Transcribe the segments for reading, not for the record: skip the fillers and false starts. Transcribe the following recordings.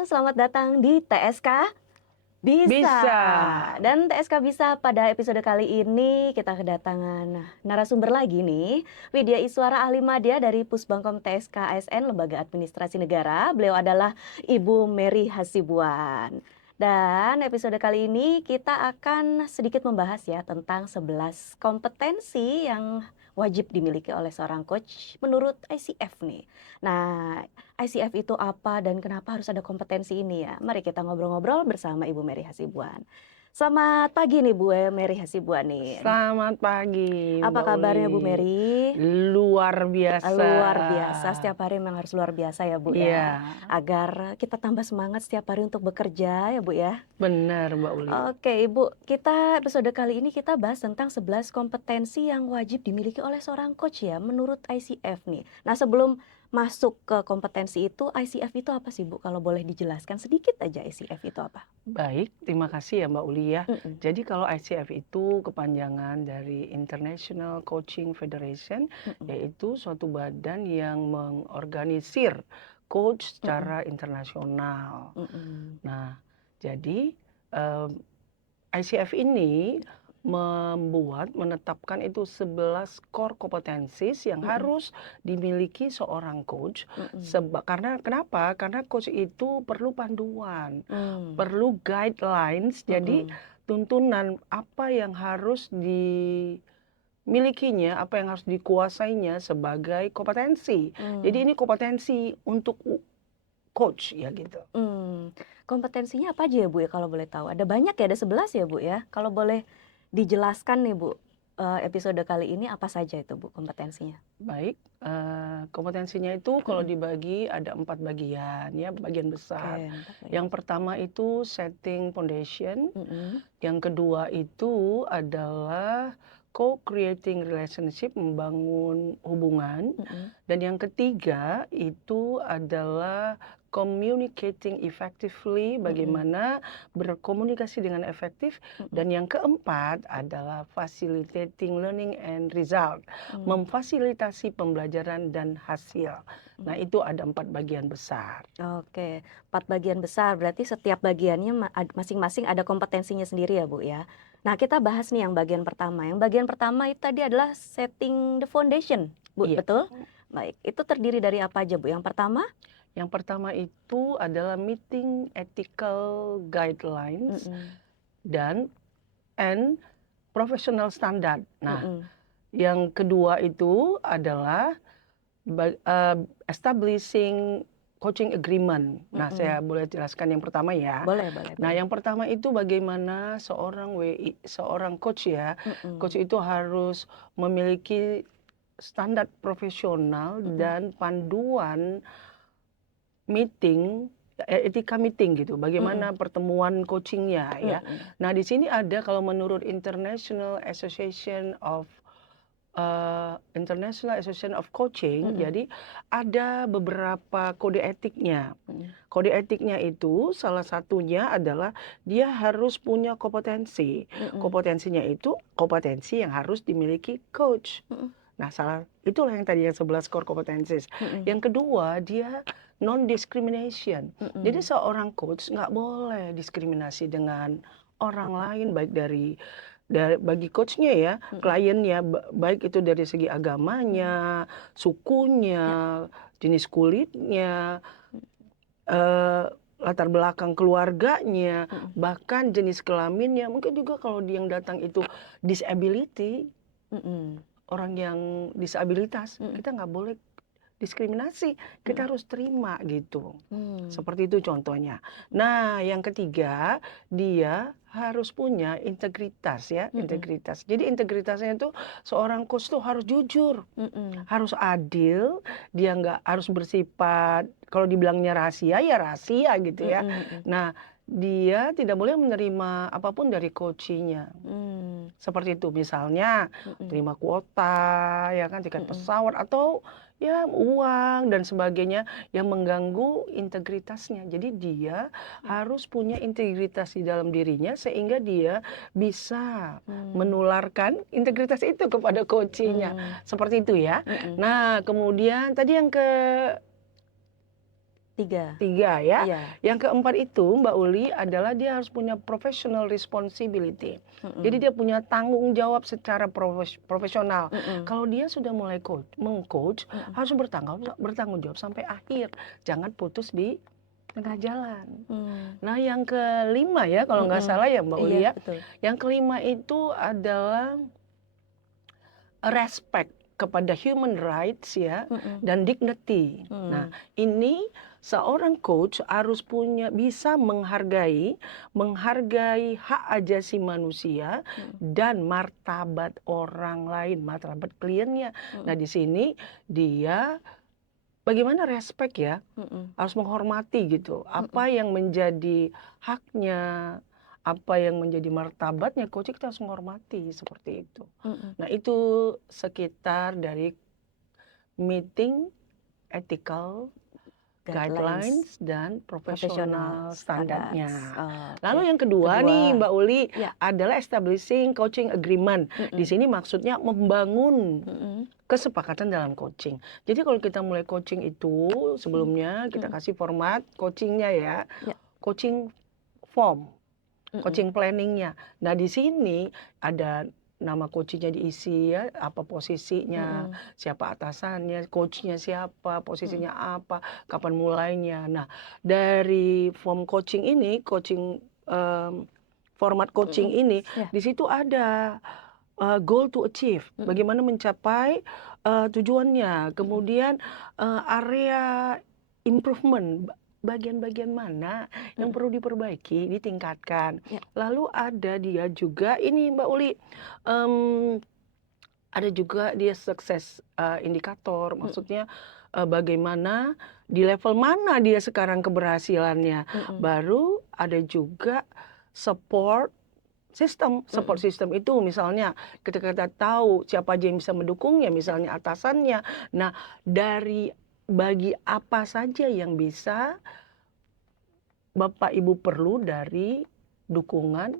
Halo, selamat datang di TSK Bisa. Bisa. Dan TSK Bisa pada episode kali ini kita kedatangan narasumber lagi nih, Widya Iswara Ahli Madya dari Pusbangkom TSK ASN Lembaga Administrasi Negara. Beliau adalah Ibu Mary Hasibuan. Dan episode kali ini kita akan sedikit membahas ya tentang 11 kompetensi yang wajib dimiliki oleh seorang coach menurut ICF nih. Nah, ICF itu apa dan kenapa harus ada kompetensi ini ya? Mari kita ngobrol-ngobrol bersama Ibu Mary Hasibuan. Selamat pagi nih Bu Mary Hasibuan nih. Selamat pagi, Apa Mbak kabarnya Bu Uli. Mary? Luar biasa. Luar biasa, setiap hari memang harus luar biasa ya Bu Iya, ya. Agar kita tambah semangat setiap hari untuk bekerja ya Bu ya. benar Mbak Uli. Oke Ibu, kita episode kali ini kita bahas tentang 11 kompetensi yang wajib dimiliki oleh seorang coach ya menurut ICF nih. Nah sebelum masuk ke kompetensi itu, ICF itu apa sih Bu? Kalau boleh dijelaskan sedikit aja ICF itu apa? Baik, terima kasih ya Mbak Uli ya. Mm-mm. Jadi kalau ICF itu kepanjangan dari International Coaching Federation, Mm-mm. yaitu suatu badan yang mengorganisir coach Mm-mm. secara internasional. Mm-mm. Nah, jadi ICF ini menetapkan itu 11 core competencies yang Mm-mm. harus dimiliki seorang coach. Mm-mm. Karena kenapa? Karena coach itu perlu panduan, Mm. perlu guidelines, jadi Mm-mm. tuntunan apa yang harus dimilikinya, apa yang harus dikuasainya sebagai kompetensi. Jadi Mm. ini kompetensi untuk coach ya gitu. Kompetensinya apa aja ya Bu ya kalau boleh tahu? Ada banyak ya, ada 11 ya Bu ya. Kalau boleh dijelaskan nih Bu, episode kali ini apa saja itu Bu kompetensinya? Baik, kompetensinya itu kalau Mm-mm. dibagi ada 4 bagian ya, bagian besar. Oke, 4 Yang bagian. pertama itu setting foundation, Mm-mm. yang kedua itu adalah co-creating relationship, membangun hubungan, Mm-mm. dan yang ketiga itu adalah communicating effectively, Mm-mm. bagaimana berkomunikasi dengan efektif, Mm-mm. dan yang keempat adalah facilitating learning and result, Mm. memfasilitasi pembelajaran dan hasil. Nah, itu ada 4 bagian besar. Oke, 4 bagian besar berarti setiap bagiannya masing-masing ada kompetensinya sendiri ya Bu ya. Nah kita bahas nih yang bagian pertama. Yang bagian pertama itu tadi adalah setting the foundation Bu, Iya. betul? Baik, itu terdiri dari apa aja Bu? Yang pertama? Yang pertama itu adalah meeting ethical guidelines Mm-mm. dan professional standard. Nah, Mm-mm. yang kedua itu adalah establishing coaching agreement. Nah, Mm-mm. saya boleh jelaskan yang pertama ya. Boleh, boleh, Nah, boleh. yang pertama itu bagaimana seorang coach ya. Mm-mm. Coach itu harus memiliki standar profesional Mm-mm. dan panduan etika meeting gitu, bagaimana pertemuan coachingnya ya. Mm-mm. Nah, di sini ada kalau menurut International Association of Coaching, Mm-mm. jadi ada beberapa kode etiknya. Mm-mm. Kode etiknya itu salah satunya adalah dia harus punya kompetensi. Mm-mm. Kompetensinya itu kompetensi yang harus dimiliki coach. Mm-mm. Nah, itulah yang tadi yang 11 core competencies. Mm-mm. Yang kedua, dia non-discrimination. Mm-mm. Jadi seorang coach nggak boleh diskriminasi dengan orang lain, baik dari bagi coachnya ya, kliennya, baik itu dari segi agamanya, sukunya, jenis kulitnya, latar belakang keluarganya, bahkan jenis kelaminnya. Mungkin juga kalau yang datang itu disability, Mm-mm. orang yang disabilitas, kita nggak boleh diskriminasi, kita harus terima gitu. Seperti itu contohnya. Nah, yang ketiga, dia harus punya integritas ya, integritas. Jadi integritasnya itu seorang coach tuh harus jujur, harus adil, dia nggak harus bersifat, kalau dibilangnya rahasia ya rahasia gitu ya. Nah, dia tidak boleh menerima apapun dari coachingnya. Seperti itu, misalnya terima kuota, ya kan, tiket pesawat atau ya uang dan sebagainya yang mengganggu integritasnya. Jadi dia harus punya integritas di dalam dirinya sehingga dia bisa menularkan integritas itu kepada coachingnya. Seperti itu ya. Nah, kemudian tadi yang 3. 3 ya. Iya. Yang keempat itu Mbak Uli adalah dia harus punya professional responsibility. Jadi dia punya tanggung jawab secara profesional. Kalau dia sudah mulai mengcoach, harus bertanggung jawab sampai akhir. Jangan putus di tengah jalan. Nah, yang kelima ya, kalau nggak salah ya Mbak Uli Iya, ya. betul. Yang kelima itu adalah respect kepada human rights ya dan dignity. Nah, ini seorang coach harus bisa menghargai hak asasi manusia dan martabat orang lain, martabat kliennya. Nah, di sini dia bagaimana respect ya, harus menghormati gitu. Apa yang menjadi haknya, apa yang menjadi martabatnya, coach kita harus menghormati seperti itu. Nah, itu sekitar dari meeting ethical guidelines dan professional standarnya. Lalu yang kedua nih Mbak Uli adalah establishing coaching agreement. Di sini maksudnya membangun kesepakatan dalam coaching. Jadi kalau kita mulai coaching itu sebelumnya kita kasih format coachingnya ya, coaching form, coaching planningnya. Nah, di sini ada nama coachnya diisi ya, apa posisinya, siapa atasannya, coachnya siapa, posisinya apa, kapan mulainya. Nah, dari form coaching ini, format coaching ini, di situ ada goal to achieve, bagaimana mencapai tujuannya, kemudian area improvement, bagian-bagian mana yang perlu diperbaiki, ditingkatkan. Lalu ada dia juga ini Mbak Uli, ada juga dia sukses indikator, maksudnya bagaimana di level mana dia sekarang keberhasilannya. Baru ada juga support system itu misalnya ketika kita tahu siapa aja yang bisa mendukungnya, misalnya atasannya. Nah, bagi apa saja yang bisa Bapak Ibu perlu dari dukungan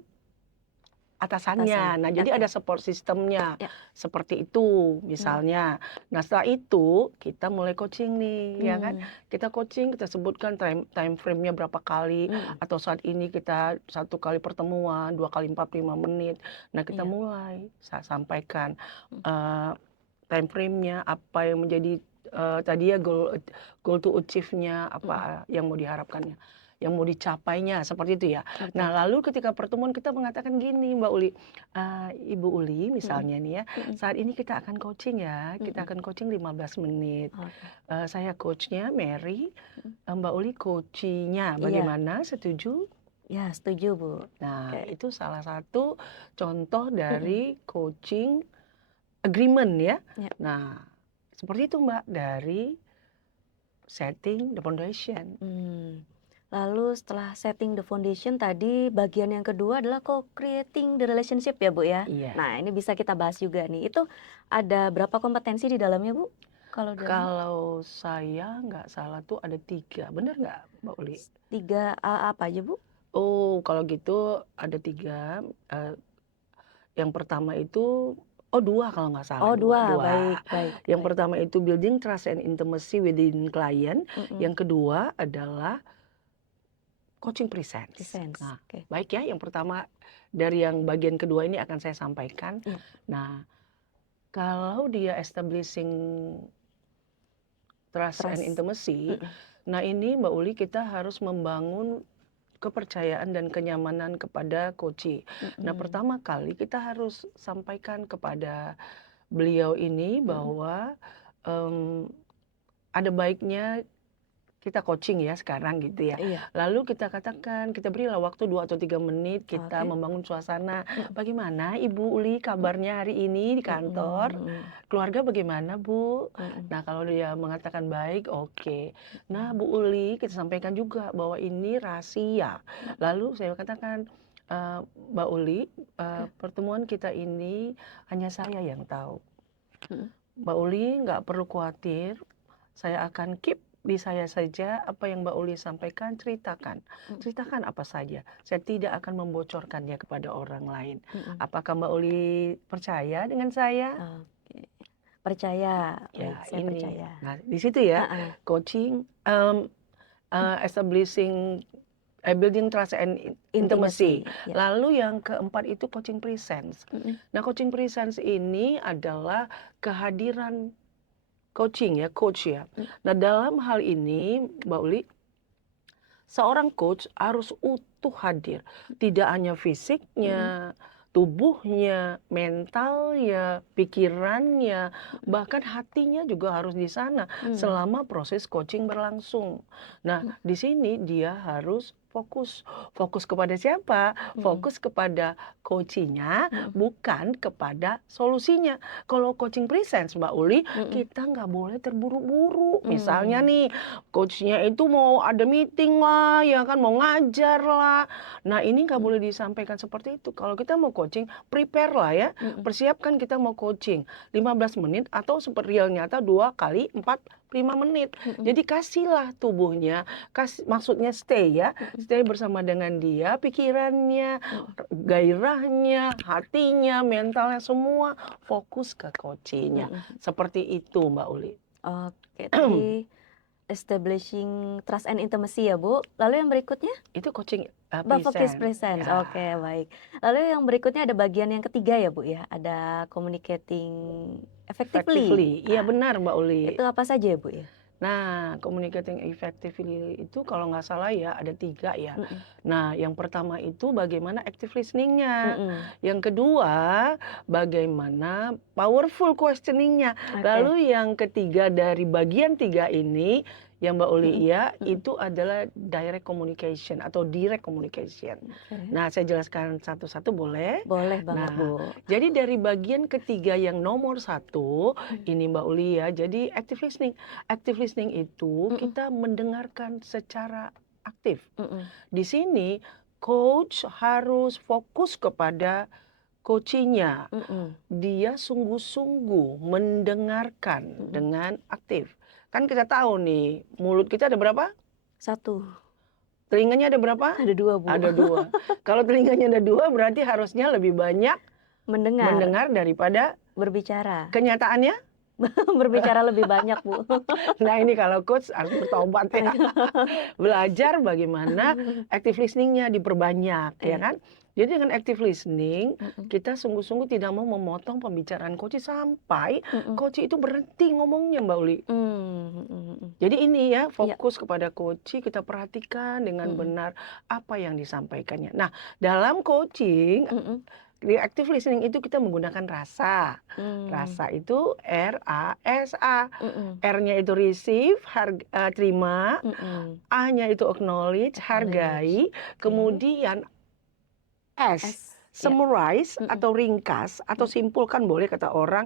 atasannya. Nah, jadi ada support sistemnya. Seperti itu misalnya. Nah, setelah itu kita mulai coaching nih, ya kan? Kita coaching, kita sebutkan time frame-nya berapa kali, atau saat ini kita 1 kali pertemuan, 2 kali 45 menit. Nah, kita mulai saya sampaikan time frame-nya, apa yang menjadi tadi ya goal to achieve-nya, apa yang mau diharapkannya, yang mau dicapainya, seperti itu ya. Nah, lalu ketika pertemuan kita mengatakan gini Mbak Uli, Ibu Uli misalnya nih ya, saat ini kita akan coaching ya, kita akan coaching 15 menit. Saya coachnya Mary, Mbak Uli coaching-nya, bagaimana? Setuju? Ya, setuju Bu. Nah, itu salah satu contoh dari coaching agreement ya. Nah, seperti itu Mbak, dari setting the foundation. Lalu setelah setting the foundation tadi, bagian yang kedua adalah co-creating the relationship ya Bu ya. Iya. Nah, ini bisa kita bahas juga nih. Itu ada berapa kompetensi di dalamnya Bu? Kalau saya nggak salah tuh ada 3, bener nggak Mbak Uli? 3 apa aja Bu? Oh, kalau gitu ada 3. Yang pertama itu 2 kalau nggak salah. Oh 2, baik. Yang pertama itu building trust and intimacy within client. Yang kedua adalah coaching presence. Nah, baik ya, yang pertama dari yang bagian kedua ini akan saya sampaikan. Nah, kalau dia establishing trust and intimacy, nah ini Mbak Uli kita harus membangun kepercayaan dan kenyamanan kepada coach. Nah, pertama kali kita harus sampaikan kepada beliau ini bahwa ada baiknya kita coaching ya sekarang gitu ya. Lalu kita katakan, kita berilah waktu 2 atau 3 menit kita membangun suasana. Bagaimana Ibu Uli kabarnya hari ini di kantor? Keluarga bagaimana Bu? Nah, kalau dia mengatakan baik, oke. Nah, Bu Uli kita sampaikan juga bahwa ini rahasia. Lalu saya katakan, Mbak Uli, pertemuan kita ini hanya saya yang tahu. Mbak Uli nggak perlu khawatir, saya akan keep di saya saja, apa yang Mbak Uli sampaikan ceritakan apa saja. Saya tidak akan membocorkannya kepada orang lain. Apakah Mbak Uli percaya dengan saya? Percaya, Ya, saya ini. percaya. Nah, di situ ya coaching establishing building trust and intimacy. Ya. Lalu yang keempat itu coaching presence. Nah, coaching presence ini adalah kehadiran coaching ya, coach ya. Nah, dalam hal ini Mbak Uli, seorang coach harus utuh hadir, tidak hanya fisiknya, tubuhnya, mentalnya, pikirannya, bahkan hatinya juga harus di sana selama proses coaching berlangsung. Nah, di sini dia harus fokus kepada siapa? Fokus kepada coachingnya, bukan kepada solusinya. Kalau coaching presence, Mbak Uli, kita nggak boleh terburu-buru. Misalnya nih, coachnya itu mau ada meeting lah, ya kan, mau ngajar lah. Nah, ini nggak boleh disampaikan seperti itu. Kalau kita mau coaching, prepare lah ya. Persiapkan kita mau coaching 15 menit atau seperti real nyata 2 kali 45 menit. Jadi kasihlah tubuhnya, maksudnya stay ya. Stay bersama dengan dia, pikirannya, gairahnya, hatinya, mentalnya, semua fokus ke coachingnya. Seperti itu Mbak Uli. Oke, tadi establishing trust and intimacy ya Bu. Lalu yang berikutnya? Itu coaching Focus presence. Ya. Oke, baik. Lalu yang berikutnya ada bagian yang ketiga ya Bu ya. Ada communicating effectively. Iya benar Mbak Uli. Itu apa saja ya Bu ya? Nah, communicating effectively itu kalau nggak salah ya ada 3 ya. Nah, yang pertama itu bagaimana active listening-nya. Yang kedua, bagaimana powerful questioning-nya. Lalu yang ketiga dari bagian 3 ini, yang Mbak Uli ya, itu adalah direct communication atau direct communication. Nah, saya jelaskan satu-satu boleh? Boleh banget Bu. Jadi dari bagian ketiga yang nomor 1, ini Mbak Uli ya, jadi active listening. Active listening itu kita mendengarkan secara aktif. Di sini coach harus fokus kepada coachingnya. Dia sungguh-sungguh mendengarkan dengan aktif. Kan kita tahu nih, mulut kita ada berapa? 1. Telinganya ada berapa? Ada 2 Bu. Ada 2. Kalau telinganya ada 2 berarti harusnya lebih banyak mendengar daripada berbicara. Kenyataannya? Berbicara lebih banyak Bu. Nah, ini kalau coach harus bertobat ya. Belajar bagaimana active listening-nya diperbanyak ya kan. Jadi dengan active listening kita sungguh-sungguh tidak mau memotong pembicaraan coach sampai coach itu berhenti ngomongnya Mbak Uli. Jadi ini ya fokus kepada coach, kita perhatikan dengan benar apa yang disampaikannya. Nah, dalam coaching di active listening itu kita menggunakan rasa. Rasa itu R-A-S-A. R-nya itu receive, terima. A-nya itu acknowledge, hargai. Kemudian S, summarize atau ringkas atau simpulkan boleh kata orang.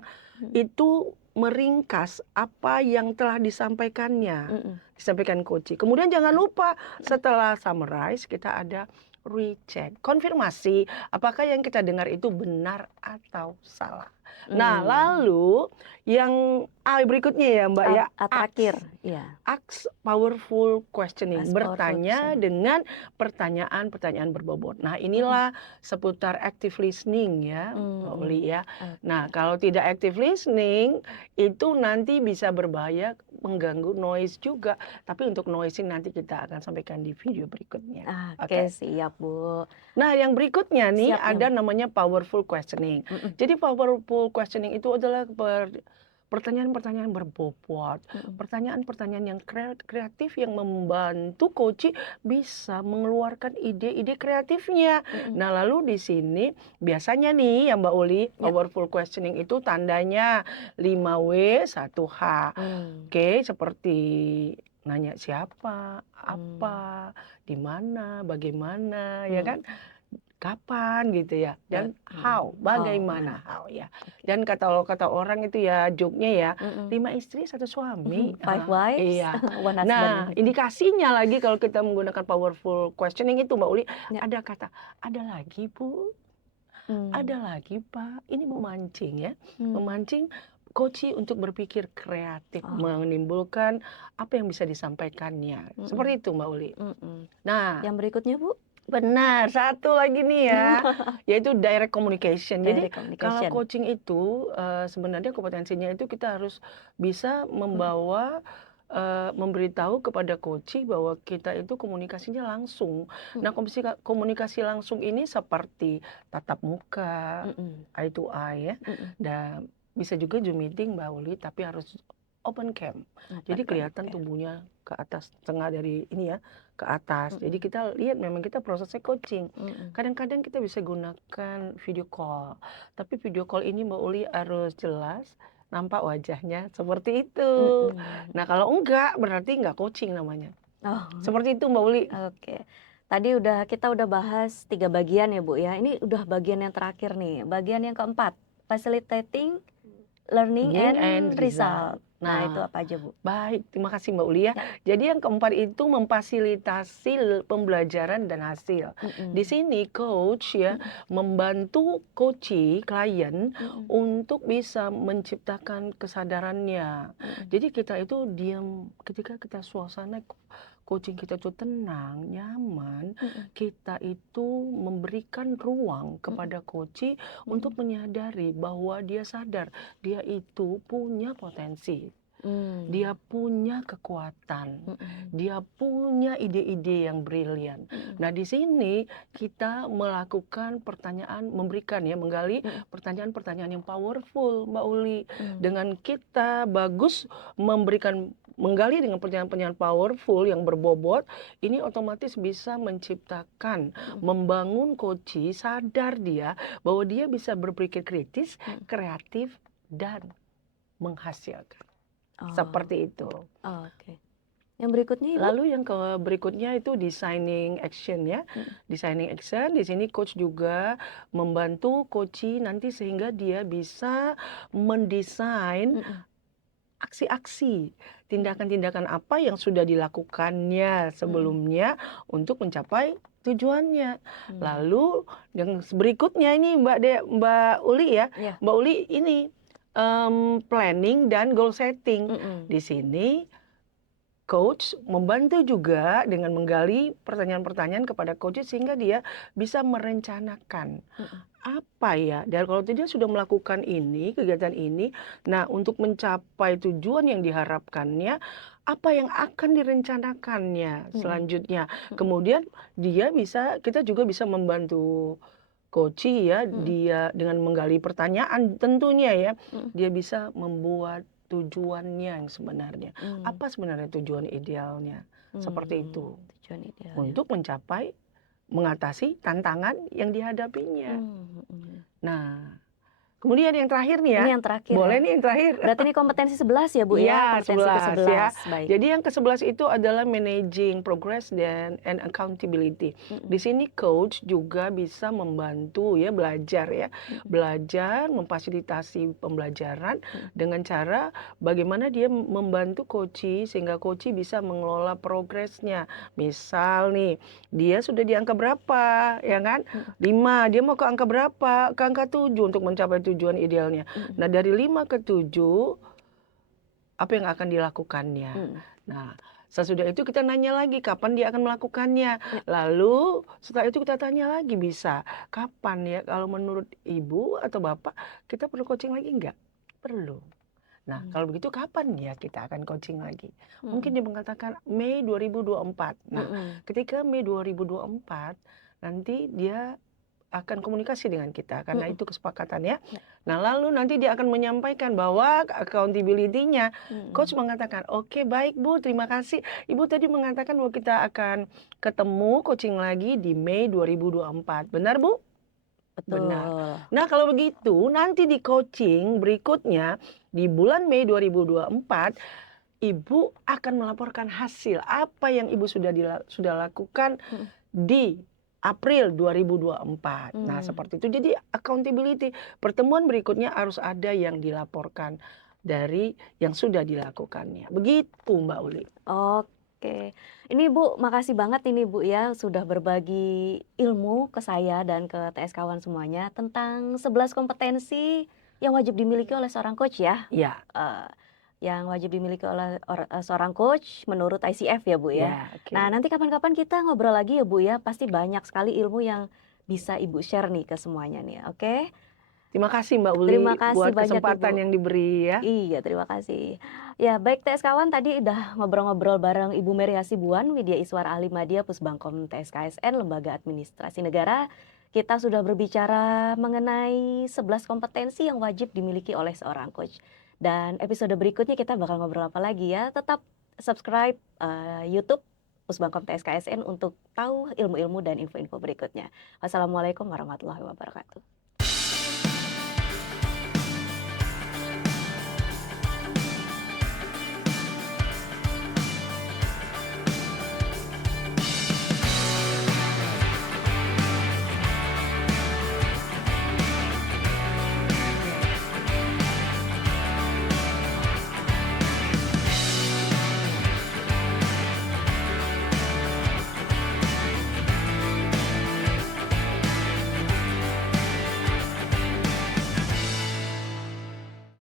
Itu meringkas apa yang telah disampaikannya. Disampaikan coach. Kemudian jangan lupa setelah summarize kita ada recheck, konfirmasi apakah yang kita dengar itu benar atau salah. Nah, lalu yang berikutnya ya Mbak ya, terakhir. Ask powerful questioning, Ask bertanya dengan pertanyaan-pertanyaan berbobot. Nah, inilah seputar active listening ya, Mbak Uli ya. Nah, kalau tidak active listening itu nanti bisa berbahaya, mengganggu noise juga. Tapi untuk noise ini nanti kita akan sampaikan di video berikutnya. Oke, siap Bu. Nah, yang berikutnya nih ada namanya powerful questioning. Jadi powerful questioning itu adalah pertanyaan-pertanyaan berbobot, pertanyaan-pertanyaan yang kreatif yang membantu coach bisa mengeluarkan ide-ide kreatifnya. Nah, lalu di sini biasanya nih ya Mbak Uli, powerful questioning itu tandanya 5W 1H. Oke, seperti nanya siapa, apa, di mana, bagaimana, ya kan? Kapan gitu ya, dan how, bagaimana how ya. Dan kata orang itu ya, joke-nya ya, 5 istri 1 suami. 5 wives, Iya. 1 husband. Nah, indikasinya lagi kalau kita menggunakan powerful questioning itu Mbak Uli, ada kata, ada lagi Bu, ada lagi Pak. Ini memancing ya, memancing coach untuk berpikir kreatif, menimbulkan apa yang bisa disampaikannya. Seperti itu Mbak Uli. Nah, yang berikutnya Bu? Benar, satu lagi nih ya, yaitu direct communication. Jadi kalau coaching itu sebenarnya kompetensinya itu kita harus bisa membawa memberitahu kepada coach bahwa kita itu komunikasinya langsung. Nah, komunikasi langsung ini seperti tatap muka, eye to eye ya, dan bisa juga Zoom meeting Mbak Uli, tapi harus open cam. Jadi kelihatan tubuhnya ke atas, tengah dari ini ya, ke atas. Jadi kita lihat memang kita prosesnya coaching. Kadang-kadang kita bisa gunakan video call, tapi video call ini Mbak Uli harus jelas, nampak wajahnya seperti itu. Nah, kalau enggak berarti enggak coaching namanya. Oh, Seperti itu Mbak Uli. oke. Tadi kita udah bahas 3 bagian ya Bu ya. Ini udah bagian yang terakhir nih. Bagian yang keempat, facilitating learning and result. Nah, itu apa aja Bu? Baik, terima kasih Mbak Uli ya. Ya. Jadi yang keempat itu memfasilitasi pembelajaran dan hasil. Di sini coach ya membantu klien untuk bisa menciptakan kesadarannya. Jadi kita itu diam ketika kita suasana coaching kita itu tenang, nyaman, kita itu memberikan ruang kepada coach untuk menyadari bahwa dia sadar dia itu punya potensi. Dia punya kekuatan, dia punya ide-ide yang brilian. Nah, di sini kita melakukan pertanyaan, menggali pertanyaan-pertanyaan yang powerful, Mbak Uli. Dengan kita bagus menggali dengan pertanyaan-pertanyaan powerful yang berbobot, ini otomatis bisa menciptakan, membangun coach sadar dia bahwa dia bisa berpikir kritis, kreatif, dan menghasilkan. Seperti itu. Oke. Yang berikutnya Ibu? Lalu yang berikutnya itu designing action ya. Designing action, di sini coach juga membantu coach nanti sehingga dia bisa mendesain aksi-aksi, tindakan-tindakan apa yang sudah dilakukannya sebelumnya untuk mencapai tujuannya. Lalu yang berikutnya ini Mbak Uli ya, Mbak Uli ini planning dan goal setting. Di sini coach membantu juga dengan menggali pertanyaan-pertanyaan kepada coach sehingga dia bisa merencanakan apa ya, dan kalau dia sudah melakukan ini, kegiatan ini, nah untuk mencapai tujuan yang diharapkannya, apa yang akan direncanakannya selanjutnya. Kemudian kita juga bisa membantu coach ya, dia dengan menggali pertanyaan tentunya ya, dia bisa membuat tujuannya yang sebenarnya. Apa sebenarnya tujuan idealnya? Seperti itu. Tujuan idealnya. Untuk mengatasi tantangan yang dihadapinya. Nah, kemudian yang terakhir nih ya. Ini yang terakhir Boleh ya. nih yang terakhir. Berarti ini kompetensi 11 ya Bu ya? Iya, Kompetensi 11 ya. ke-11. Baik. Jadi yang ke-11 itu adalah managing progress and accountability. Di sini coach juga bisa membantu ya belajar ya. Belajar, memfasilitasi pembelajaran dengan cara bagaimana dia membantu coach sehingga coach bisa mengelola progresnya. Misal nih, dia sudah di angka berapa, ya kan? 5, dia mau ke angka berapa? Ke angka 7 untuk mencapai tujuan idealnya. Nah, dari 5 ke 7 apa yang akan dilakukannya. Nah, sesudah itu kita nanya lagi kapan dia akan melakukannya. Lalu setelah itu kita tanya lagi bisa kapan ya, kalau menurut ibu atau bapak kita perlu coaching lagi enggak? Perlu. Nah, kalau begitu kapan ya kita akan coaching lagi? Mungkin dia mengatakan Mei 2024. Nah, ketika Mei 2024 nanti dia akan komunikasi dengan kita karena itu kesepakatan ya. Nah, lalu nanti dia akan menyampaikan bahwa accountability-nya coach mengatakan, "Oke, baik Bu, terima kasih. Ibu tadi mengatakan bahwa kita akan ketemu coaching lagi di Mei 2024." Benar, Bu? Betul. Benar. Nah, kalau begitu nanti di coaching berikutnya di bulan Mei 2024 Ibu akan melaporkan hasil apa yang Ibu sudah lakukan di April 2024. Nah, seperti itu. Jadi accountability. Pertemuan berikutnya harus ada yang dilaporkan dari yang sudah dilakukannya. Begitu Mbak Uli. Oke. Ini Bu, makasih banget ini Bu ya sudah berbagi ilmu ke saya dan ke TSK-wan semuanya tentang 11 kompetensi yang wajib dimiliki oleh seorang coach ya. Iya. Yang wajib dimiliki oleh seorang coach menurut ICF ya Bu ya. Ya, oke. Nah, nanti kapan-kapan kita ngobrol lagi ya Bu ya. Pasti banyak sekali ilmu yang bisa Ibu share nih ke semuanya nih, oke? Terima kasih Mbak Uli Terima kasih buat banyak kesempatan Ibu. yang diberi ya. Iya, terima kasih. Ya, baik TSKawan tadi udah ngobrol-ngobrol bareng Ibu Mary Hasibuan, Widya Iswara Ahli Madya Pusbangkom TSKSN, Lembaga Administrasi Negara. Kita sudah berbicara mengenai 11 kompetensi yang wajib dimiliki oleh seorang coach. Dan episode berikutnya kita bakal ngobrol apa lagi ya. Tetap subscribe YouTube Pusbangkom TSKSN untuk tahu ilmu-ilmu dan info-info berikutnya. Wassalamualaikum warahmatullahi wabarakatuh.